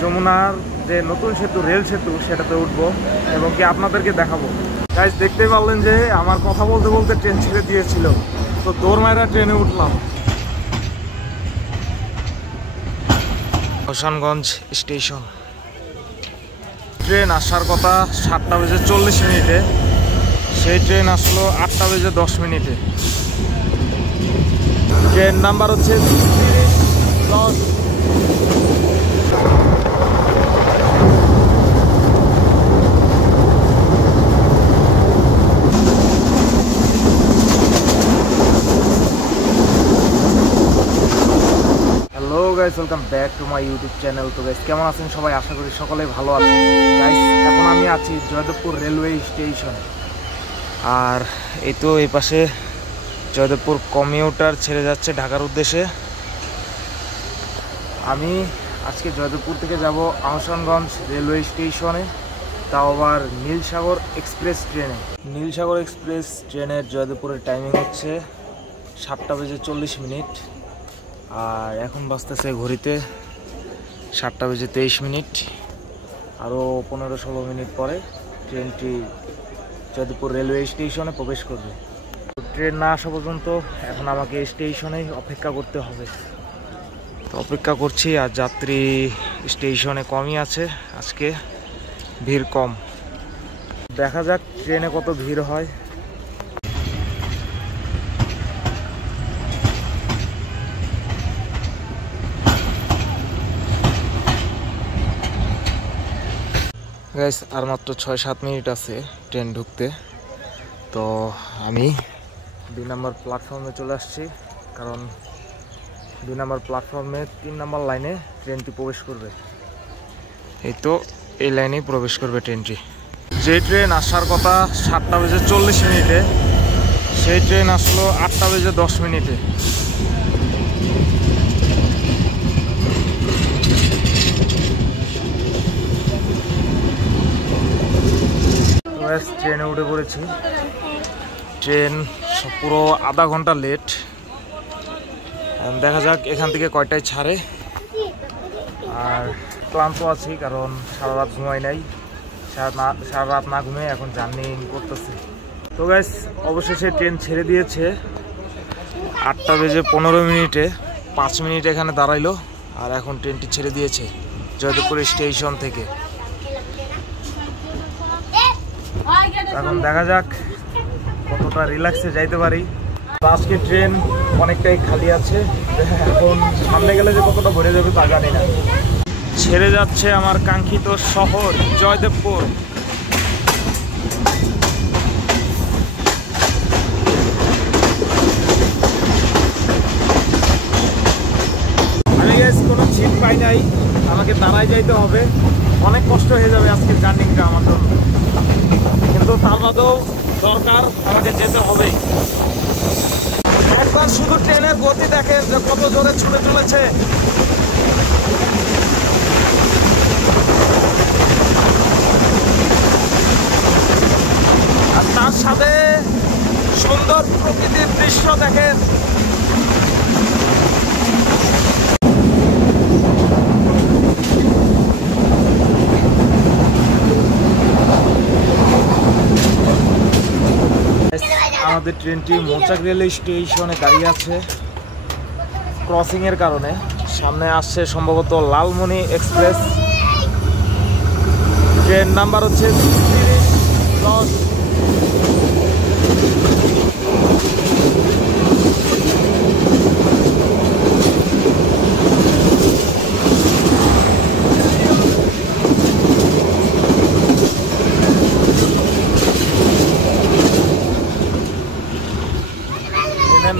যমুনার যে নতুন সেতু, রেল সেতু, সেটাতে উঠবো এবং কি আপনাদেরকে দেখাবো। গাইস দেখতেই পারলেন যে আমার কথা বলতে বলতে ট্রেন ছেড়ে দিয়েছিল, তো দৌড় মাইরা ট্রেনে উঠলাম। হোসেনগঞ্জ স্টেশন। ট্রেন আসার কথা 7:40 সেই ট্রেন আসলো 8:10। ট্রেন নাম্বার হচ্ছে 3010। Hello guys, welcome back to my YouTube channel. তো গাইস কেমন আছেন সবাই? আশা করি সকলেই ভালো আছেন। গাইস এখন আমি আছি জয়দেবপুর রেলওয়ে স্টেশনে, আর এই তো এই পাশে জয়দেবপুর কমিউটার ছেড়ে যাচ্ছে ঢাকার উদ্দেশ্যে। আমি আজকে জয়দেবপুর থেকে যাব আহসানগঞ্জ রেলওয়ে স্টেশনে, তাও আবার নীলসাগর এক্সপ্রেস ট্রেনে। নীলসাগর এক্সপ্রেস ট্রেনের জয়দেবপুরের টাইমিং হচ্ছে 7:40, আর এখন বাজতেছে ঘড়িতে 7:23। আরও 15-16 মিনিট পরে ট্রেনটি জয়দেবপুর রেলওয়ে স্টেশনে প্রবেশ করবে। ট্রেন না আসা পর্যন্ত এখন আমাকে স্টেশনেই অপেক্ষা করতে হবে। তো অপেক্ষা করছি, আর যাত্রী স্টেশনে কমই আছে, আজকে ভিড় কম। দেখা যাক ট্রেনে কত ভিড় হয়। গাইস আর মাত্র 6-7 মিনিট আছে ট্রেন ঢুকতে। তো আমি 2 নম্বর প্ল্যাটফর্মে চলে আসছি, কারণ 2 নম্বর প্ল্যাটফর্মে 3 নম্বর লাইনে ট্রেনটি প্রবেশ করবে। এই তো এই লাইনেই প্রবেশ করবে ট্রেনটি। যে ট্রেন আসার কথা 7:40, সেই ট্রেন আসলো 8:10। ট্রেনে উঠে পড়েছি। ট্রেন পুরো আধা ঘন্টা লেট। দেখা যাক এখান থেকে কয়টায় ছাড়ে। আর ক্লান্ত আছি, কারণ সারা রাত ঘুমাই নাই। সারা রাত না ঘুমিয়ে এখন জার্নি করতেছি। তো গাইস অবশেষে ট্রেন ছেড়ে দিয়েছে 8:15। 5 মিনিট এখানে দাঁড়াইলো, আর এখন ট্রেনটি ছেড়ে দিয়েছে জয়দেবপুর স্টেশন থেকে। এখন দেখা যাক কতটা রিল্যাক্সে যাইতে পারি। আজকে ট্রেন অনেকটাই খালি আছে, এখন সামনে গেলে যে কতটা ভরে যাবে তা জানি না। ছেড়ে যাচ্ছে আমার কাঙ্ক্ষিত শহর জয়দেবপুর। আমি কোনো সিট পাই নাই, আমাকে দাঁড়ায় যাইতে হবে। অনেক কষ্ট হয়ে যাবে আজকের জার্নিংটা আমার জন্য, কিন্তু তার বাদেও দরকার, আমাকে যেতে হবে। একবার শুধু ট্রেনের গতি দেখেন যে কত জোরে ছুটে চলেছে। আর তার সাথে সুন্দর প্রকৃতির দৃশ্য দেখেন। আমাদের ট্রেনটি মৌচাক রেলওয়ে স্টেশনে দাঁড়িয়ে আছে ক্রসিং এর কারণে। সামনে আসছে সম্ভবত লালমনি এক্সপ্রেস। ট্রেন নাম্বার হচ্ছে 3010।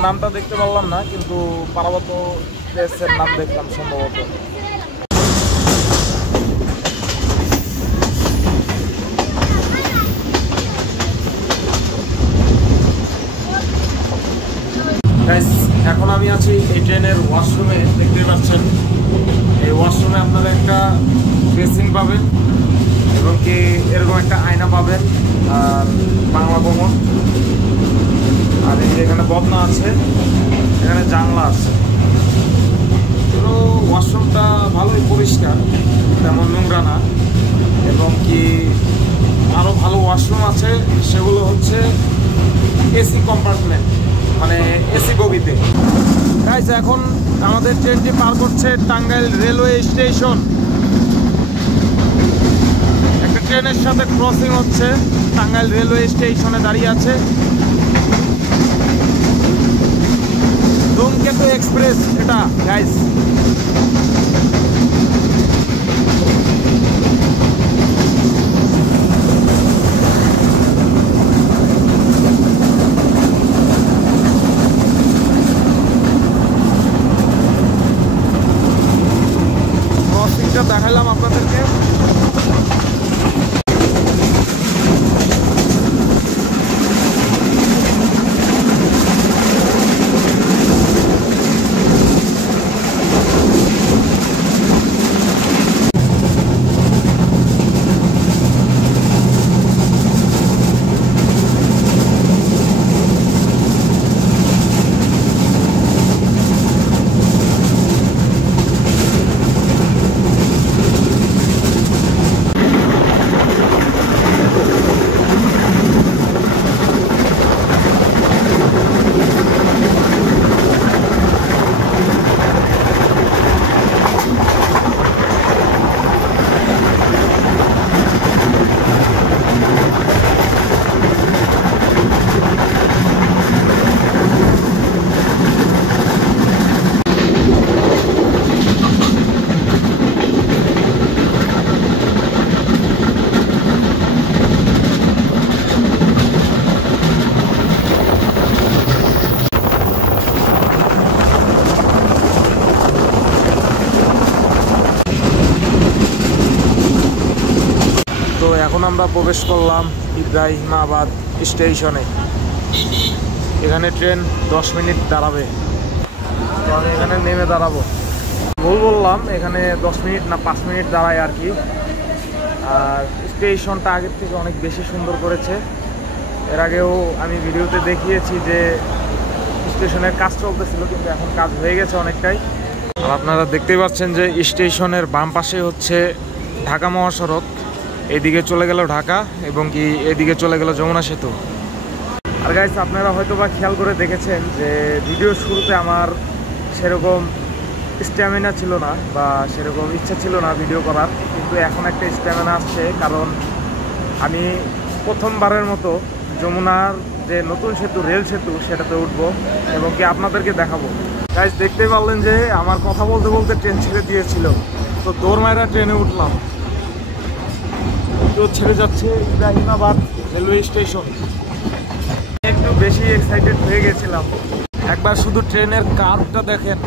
নামটা দেখতে পারলাম না, কিন্তু পারাবত প্লেসের নাম দেখলাম সম্ভবত। এখন আমি আছি এই ট্রেনের ওয়াশরুমে। দেখতে পাচ্ছেন এই ওয়াশরুমে আপনারা একটা বেসিন পাবেন এবং কি এরকম একটা আয়না পাবেন, আর বাংলা ভবন, আর এই যে এখানে বদনা আছে, এখানে জানলা আছে। পুরো ওয়াশরুমটা ভালোই পরিষ্কার, তেমন ওয়াশরুম আছে সেগুলো হচ্ছে এসি কম্পার্টমেন্ট, মানে এসি বগিতে। গাইস এখন আমাদের ট্রেনটি পার করছে টাঙ্গাইল রেলওয়ে স্টেশন। একটা ট্রেনের সাথে ক্রসিং হচ্ছে, টাঙ্গাইল রেলওয়ে স্টেশনে দাঁড়িয়ে আছে ধূমকেতু এক্সপ্রেস এটা গাইস। ক্রসিংটা দেখালাম আপনাদেরকে। তো এখন আমরা প্রবেশ করলাম ইব্রাহিমাবাদ স্টেশনে। এখানে ট্রেন 10 মিনিট দাঁড়াবে, তো আমি এখানে নেমে দাঁড়াবো। ভুল বললাম, এখানে 10 মিনিট না 5 মিনিট দাঁড়ায় আর কি। আর স্টেশনটা আগের থেকে অনেক বেশি সুন্দর করেছে। এর আগেও আমি ভিডিওতে দেখিয়েছি যে স্টেশনের কাজ চলতেছিল, কিন্তু এখন কাজ হয়ে গেছে অনেকটাই। আর আপনারা দেখতেই পাচ্ছেন যে স্টেশনের বাম পাশে হচ্ছে ঢাকা মহাসড়ক, এদিকে চলে গেল ঢাকা এবং কি এদিকে চলে গেল যমুনা সেতু। আর গাইস আপনারা হয়তো বা খেয়াল করে দেখেছেন যে ভিডিওর শুরুতে আমার সেরকম স্ট্যামিনা ছিল না বা সেরকম ইচ্ছা ছিল না ভিডিও করার, কিন্তু এখন একটা স্ট্যামিনা আসছে, কারণ আমি প্রথমবারের মতো যমুনার যে নতুন সেতু, রেল সেতু, সেটাতে উঠবো এবং কি আপনাদেরকে দেখাবো। গাইস দেখতেই পারলেন যে আমার কথা বলতে বলতে ট্রেন ছেড়ে দিয়েছিল, তো দৌড় মাইরা ট্রেনে উঠলাম। তো ছেড়ে যাচ্ছে ইব্রাহিমাবাদ রেলওয়ে স্টেশন। একটু বেশি এক্সাইটেড হয়ে গেছিলাম। একবার শুধু ট্রেনের কার্ভটা দেখেন,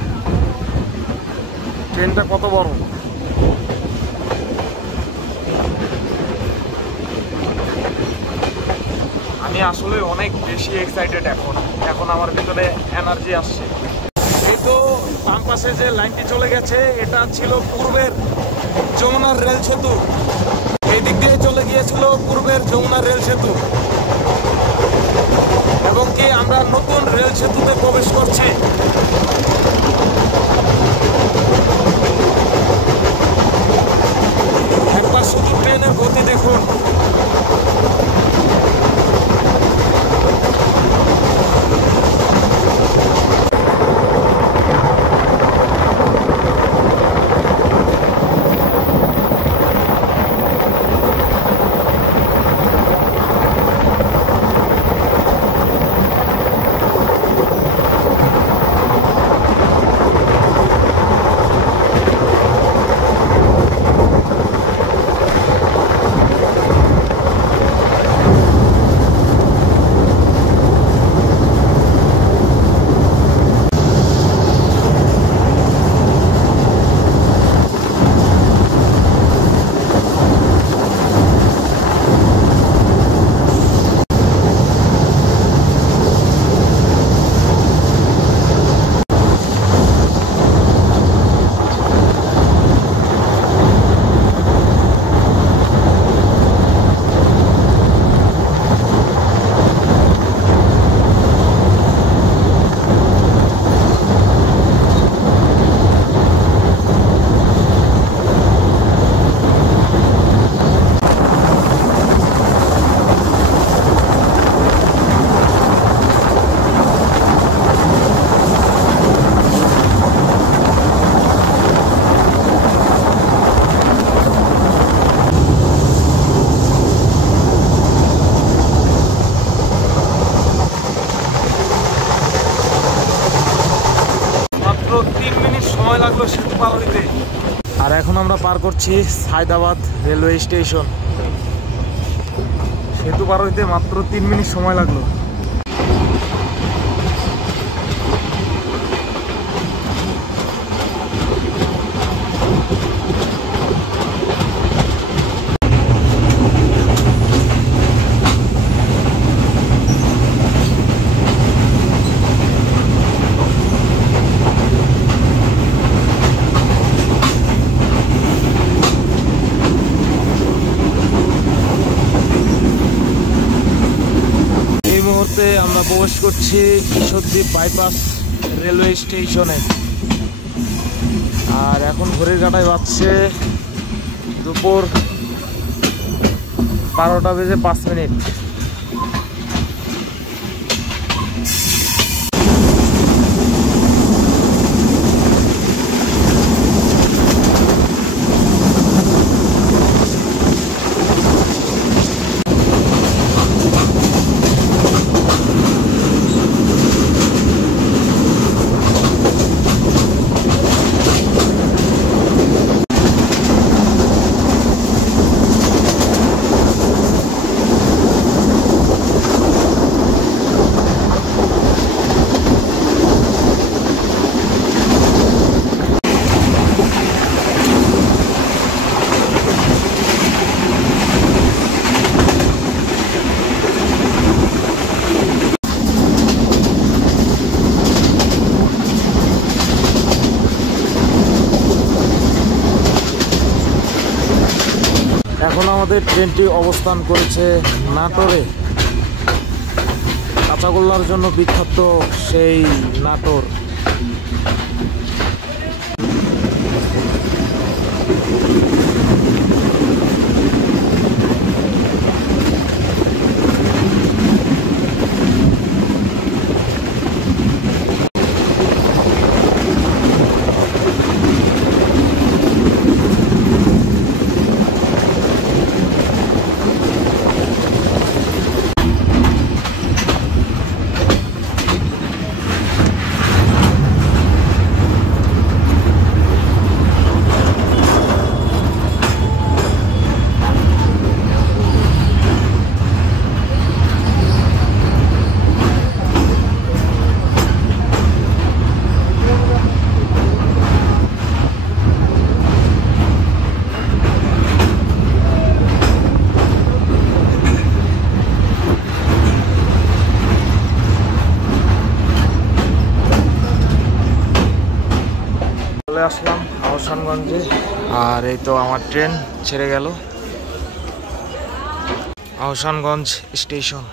ট্রেনটা কত বড়। আমি আসলে অনেক বেশি এক্সাইটেড এখন আমার ভিতরে এনার্জি আসছে। এই তো বাম পাশে যে লাইনটি চলে গেছে, এটা ছিল পূর্বের যমুনার রেল সেতু। এই দিক দিয়ে চলে গিয়েছিল পূর্বের যমুনার রেল সেতু এবং কি আমরা নতুন রেল সেতুতে প্রবেশ করছি। একবার শুধু ট্রেনের গতি দেখুন। পার করছি সায়দাবাদ রেলওয়ে স্টেশন। সেতু পার হইতে মাত্র 3 মিনিট সময় লাগলো। আমরা প্রবেশ করছি ঈশ্বরদীপ বাইপাস রেলওয়ে স্টেশনে। আর এখন ঘড়ির কাঁটায় বাজছে দুপুর 12:05। এখন আমাদের ট্রেনটি অবস্থান করেছে নাটোরে। কাঁচাগোল্লার জন্য বিখ্যাত সেই নাটোর। চলে আসলাম আহসানগঞ্জে। আর এই তো আমার ট্রেন ছেড়ে গেল আহসানগঞ্জ স্টেশন।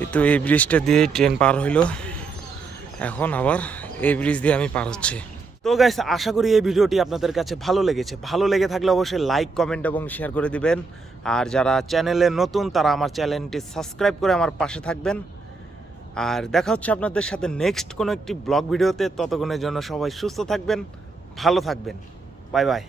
এই তো এই ব্রিজটা দিয়ে ট্রেন পার হইলো। এখন আবার এই ব্রিজ দিয়ে আমি পার হচ্ছি। তো গাইস, আশা করি এই ভিডিওটি আপনাদের কাছে ভালো লেগেছে। ভালো লেগে থাকলে অবশ্যই লাইক, কমেন্ট এবং শেয়ার করে দিবেন। আর যারা চ্যানেলে নতুন তারা আমার চ্যানেলটি সাবস্ক্রাইব করে আমার পাশে থাকবেন। আর দেখা হচ্ছে আপনাদের সাথে নেক্সট কোনো একটি ব্লগ ভিডিওতে। ততক্ষণের জন্য সবাই সুস্থ থাকবেন, ভালো থাকবেন। Bye bye.